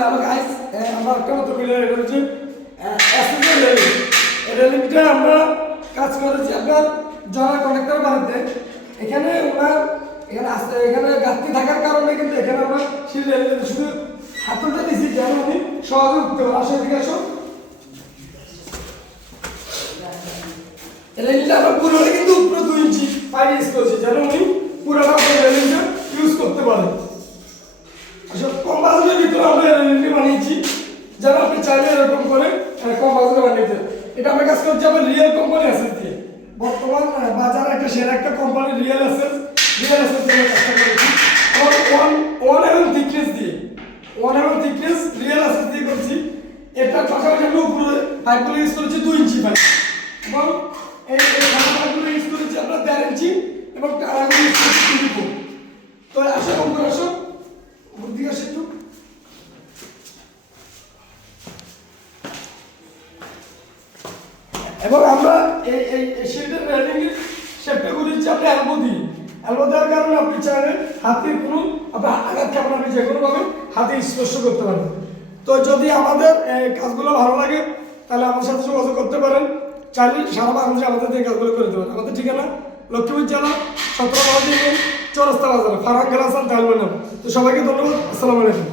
Hello guys, আমরা একটা মতো মিলে এটা হচ্ছে অ্যাসেসের রেলিং। এই রেলিংটা আমরা কাজ করেছি আপনার জলা কনেক্টর বানাতে। এখানে ওনার এখানে গাঁথনি থাকার কারণে কিন্তু এখানে আমরা সেই রেলিং শুধু হাতলটা দিয়েছি যেন উনি সহজে উঠতে পারে। আসো এদিকে আসো। রেলিংটা আমরা পুরোটা কিন্তু উপরে 2 ইঞ্চি পাইপ ইউজ করেছি যেন উনি পুরোটা রেলিংটা ইউজ করতে পারে। আসলে কম বাজেটের ভিতরে আমরা রেলিংটি বানিয়েছি যেন আপনি চাইলে এরকম করে কম বাজেটে বানিয়েছেন। এটা আমরা কাজ করছি আবার রিয়েল কোম্পানি অ্যাসেস দিয়ে। বর্তমান বাজারে একটা সেরা একটা কোম্পানি রিয়েল অ্যাসেস দিয়ে কাজটা করেছি। আর 1 mm থিকনেস দিয়ে 1 mm থিকনেস রিয়েল অ্যাসেস দিয়ে করছি। এটার পাশাপাশি আমরা উপরে পাইপগুলো ইউজ করেছি 2 ইঞ্চি পাইপ এবং এই পাইপগুলো ইউজ করেছি আমরা 1.5 ইঞ্চি এবং টানাগুলো ইউজ করেছি 2 ফুট। তো আসো উপরে আসো, বুদ্ধি আসে একটু। এবং আমরা এই শেডের রেলিংয়ের শেপটা করেছি আপনি এলবো দিয়ে। এলবো দেওয়ার কারণে আপনি চাইলে হাতের কোনো আপনার আঘাত খাবেন, আপনি যে কোনোভাবে হাতে স্পর্শ করতে পারেন। তো যদি আমাদের কাজগুলো ভালো লাগে তাহলে আমার সাথে যোগাযোগ করতে পারেন। চাইলে সারা বাংলাদেশে আমাদের এই কাজগুলো করে দেবেন। আমাদের ঠিকানা লক্ষ্মীপুর জেলা 17 চৌরাস্তা বাজারে ফারাক গ্লাস অ্যান্ড টাইল। তো সবাইকে ধন্যবাদ। আসসালামু আলাইকুম।